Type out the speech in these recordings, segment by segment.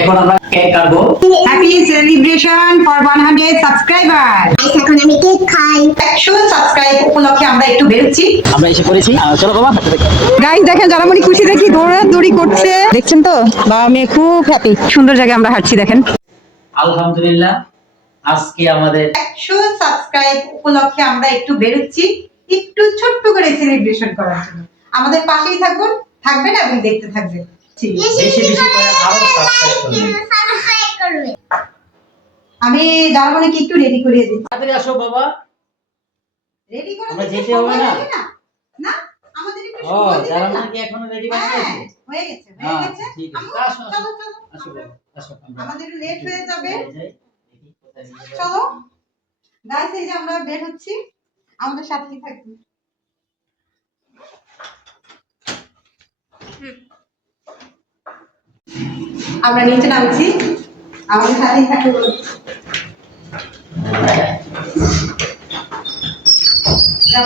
এখন আমরা কেক কাটবো। Happy celebration for 100 subscriber. এখন আমি কেক খাই। 100 সাবস্ক্রাইব উপলক্ষে আমরা একটু বেরোচ্ছি। আমরা এসে পড়েছি, চলো বাবা। গাইস দেখেন জারামণি খুশি দেখি দৌড়াদৌড়ি করছে, দেখছেন তো? বা আমি খুব হ্যাপি, সুন্দর জায়গায় আমরা হাঁটছি দেখেন। আলহামদুলিল্লাহ, আজকে আমাদের 100 সাবস্ক্রাইব উপলক্ষে আমরা একটু বেরোচ্ছি, একটু ছোট্ট করে সেলিব্রেশন করার জন্য। আমাদের পাশেই থাকুন, থাকবেন এবং দেখতে থাকবেন। বেশি বেশি করে আরো সাবস্ক্রাইব করবেন। আমি জারামণিকে একটু রেডি করিয়ে দিই। তাড়াতাড়ি আসো বাবা। রেডি করে আমরা দিতে যেতে হবে না? না, আমাদের একটু ও, সময় দিবেন না? জারামণি কি এখনো রেডি বানিয়ে হ্যাঁ, আছে? হয়ে গেছে, হয়ে হ্যাঁ, গেছে। ঠিক আছে। আম্মু, আসো, আসো। চলো, চলো। আসো বাবা, আসো। আমাদের লেট হয়ে যাবে। যাই। দেখি কোথায় নিয়ে যাবে। চলো গাইস, এই যে আমরা বের হচ্ছি, আমাদের সাথেই থাকবে। আমরা নিচে নামছি, আমাদের সাথেই থাকবে।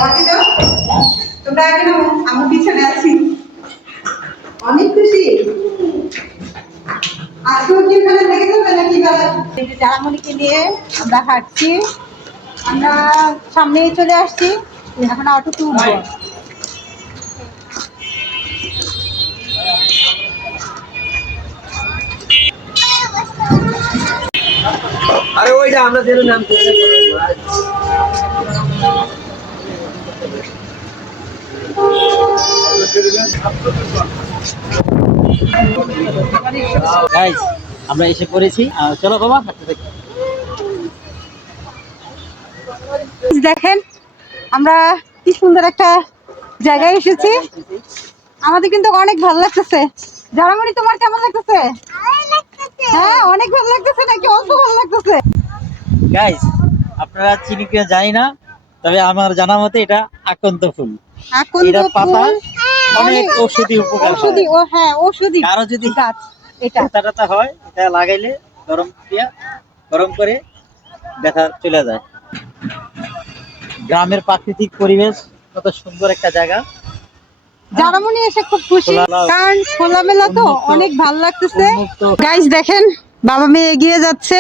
বাকি তো তোমরা কেন আমার পিছনে আছি, অনেক খুশি। আজকেও কি এখানে থেকে যাবে নাকি? জারামণিকে নিয়ে আমরা হাঁটছি, আমরা সামনেই চলে আসছি, এখন অটোতে উঠবো। আরে ওই যে আমরা যেন নাম গাইস, আমরা এসে পড়েছি, চলো বাবা হাঁটতে থাকি। দেখেন আমরা কি সুন্দর একটা জায়গায় এসেছি, আমাদের কিন্তু অনেক ভালো লাগতেছে। জারামণি তোমার কেমন লাগতেছে? হ্যাঁ, অনেক ভালো লাগতেছে নাকি অল্প ভালো লাগতেছে? গাইস, আপনারা চিনি কিনা জানি না, তবে আমার জানা মতে এটা আকন্ত ফুল। আকন্দ এটা পাতা ফুল, অনেক ঔষধি উপকার হয়। ঔষধি, ও হ্যাঁ ঔষধি কারো যদি গাছ এটা। ব্যথা হয়, এটা লাগাইলে গরম করে ব্যথা চলে যায়। গ্রামের প্রাকৃতিক পরিবেশ, কত সুন্দর একটা জায়গা। জারামণি এসে খুব খুশি, কারণ খোলামেলা তো অনেক ভালো লাগতেছে। গাইস দেখেন, বাবা মেয়ে এগিয়ে যাচ্ছে,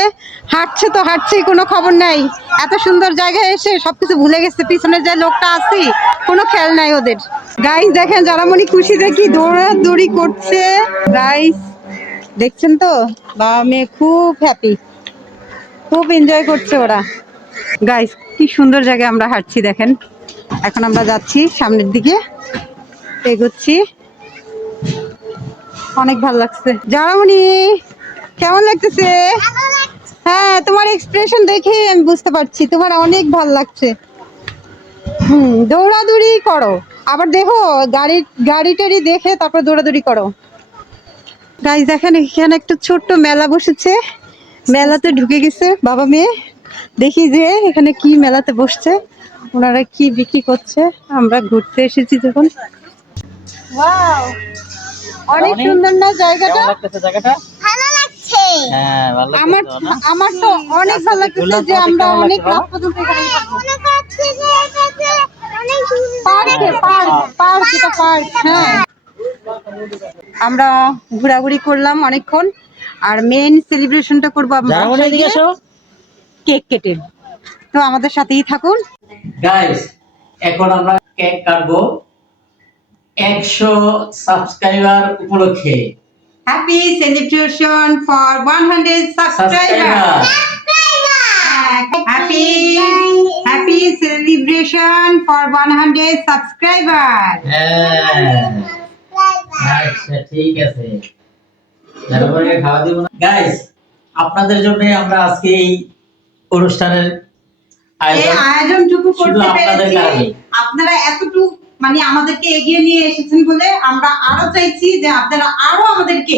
হাঁটছে তো হাঁটছে, কোনো খবর নাই। এত সুন্দর জায়গায় এসে সবকিছু ভুলে গেছে, পিছনে যে লোকটা আছে কোনো খেয়াল নাই ওদের। গাইস দেখেন জারামণি খুশি দেখি দৌড়াদৌড়ি করছে। গাইস দেখছেন তো, বাবা মেয়ে খুব হ্যাপি, খুব এনজয় করছে ওরা। গাইস কি সুন্দর জায়গায় আমরা হাঁটছি দেখেন। এখন আমরা যাচ্ছি সামনের দিকে, এগোচ্ছি, অনেক ভালো লাগছে। জারামণি কেমন লাগতেছে? হ্যাঁ, তোমার এক্সপ্রেশন দেখে আমি বুঝতে পারছি তোমার অনেক ভালো লাগছে। দৌড়াদৌড়ি করো, আবার দেখো গাড়ি টাড়ি দেখে তারপর দৌড়াদৌড়ি করো। গাইস দেখেন এখানে একটা ছোট্ট মেলা বসেছে, মেলাতে ঢুকে গেছে বাবা মেয়ে। দেখি যে এখানে কি মেলাতে বসছে, ওনারা কি বিক্রি করছে। আমরা ঘুরতে এসেছি যখন। ওয়াও, অনেক সুন্দর না জায়গাটা? কেমন লাগতেছে জায়গাটা? ভালো লাগছে। হ্যাঁ, ভালো আমার লাগতেছে না? আমার তো অনেক ভালো লাগতেছে যে আমরা অনেক রাত পর্যন্ত এখানে থাকবো। মনে করছে যে এটাতে অনেক সুন্দর। পার্ক, এটা পার্ক। হ্যাঁ, আমরা ঘোরাঘুরি করলাম অনেকক্ষণ, আর মেইন সেলিব্রেশনটা করবো আমরা জারামণি এদিকে এসো। কেক কেটে। তো আমাদের সাথেই থাকুন। গাইস, এখন আমরা কেক কাটবো 100 সাবস্ক্রাইবার উপলক্ষে। Happy celebration for 100 subscriber. Happy celebration for 100 subscriber. আচ্ছা, ঠিক আছে। জারামণিকে খাওয়া দিব না। গাইস, আপনাদের জন্য আমরা আজকে এই অনুষ্ঠানের এই আয়োজনটুকু শুধু করতে আপনাদের পেরেছি, কারণে। আপনারা এতটুকু মানে আমাদেরকে এগিয়ে নিয়ে এসেছেন বলে আমরা আরো চাইছি যে আপনারা আরো আমাদেরকে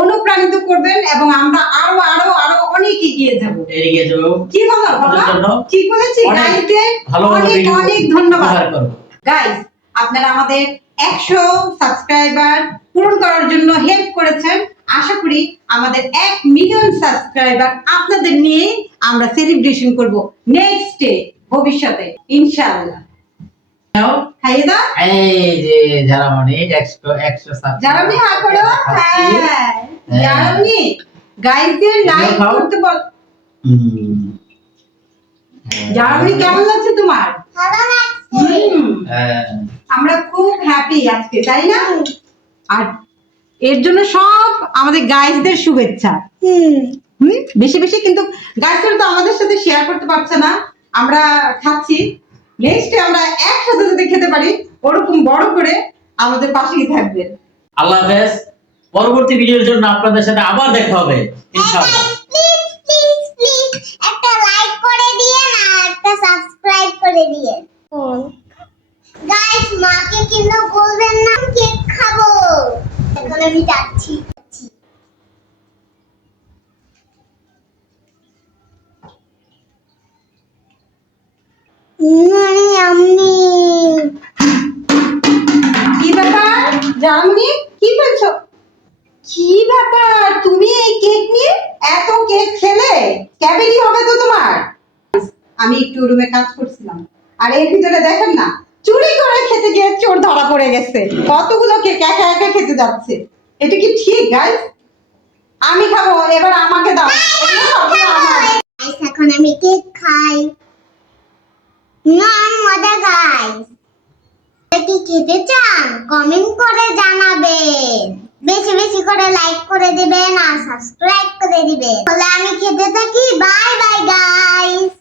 অনুপ্রাণিত করবেন এবং আমরা আরো আরো আরো অনেক এগিয়ে যাব। এগিয়ে যাবো। কি বলো আপনাদের বাবা? জন্য ঠিক বলেছি? অনেক গাইসকে ভালো ভালো অনেক ভিডিও অনেক ধন্যবাদ। উপহার করব। গাইস, আপনারা আমাদের 100 সাবস্ক্রাইবার পূরণ করার জন্য হেল্প করেছেন। আশা করি আমাদের 1 মিলিয়ন সাবস্ক্রাইবার আপনাদের নিয়ে আমরা সেলিব্রেশন করব নেক্সট ডে, ভবিষ্যতে ইনশাআল্লাহ। খাইয়ে দাও। এই যে জারামণি 100 জারামণি হা করো। হ্যাঁ, জারামণি গাইসদের লাইক খাও। করতে বল। হুম। জানামনি কেমন লাগছে তোমার? ভালো লাগছে। হ্যাঁ। আমরা খুব হ্যাপি আজকে, তাই না? আর এর জন্য সব আমাদের গাইসদের শুভেচ্ছা। বেশি বেশি কিন্তু গাইসরা তো আমাদের সাথে শেয়ার করতে পারছে না, আমরা খাচ্ছি। নেক্সটে আমরা একসাথে যদি খেতে পারি ওরকম বড় করে আমাদের পাশেই থাকবেন। আল্লাহ হাফেজ। পরবর্তী ভিডিওর জন্য আপনাদের সাথে আবার দেখা হবে ইনশাআল্লাহ। প্লিজ প্লিজ প্লিজ একটা লাইক করে দিয়ে না, একটা সাবস্ক্রাইব করে দিয়ে। গাইস, মাকে কিন্তু বলবেন না কেক খাবো। এখন আমি যাচ্ছি। আমি কি ব্যাপার জানামনি, কি বলছো? কি ব্যাপার, তুমি এই কেক নিয়ে এত কেক খেলে? ক্যাভিটি হবে তো তোমার। আমি একটু রুমে কাজ করছিলাম, আর এর ভিতরে দেখেন না, চুরি করে খেতে গিয়ে চোর ধরা পড়ে গেছে। কতগুলো কেক একা একা খেতে যাচ্ছে। এটা কি ঠিক গাইস? আমি খাবো, এবার আমাকে দাও। এগুলো সবগুলো আমার। গাইস, এখন আমি কেক খাই। মজা গাইস। কি খেতে চান কমেন্ট করে জানাবেন, বেশি বেশি করে লাইক করে দিবেন আর সাবস্ক্রাইব করে দিবেন। তাহলে আমি খেতে থাকি। Bye bye guys.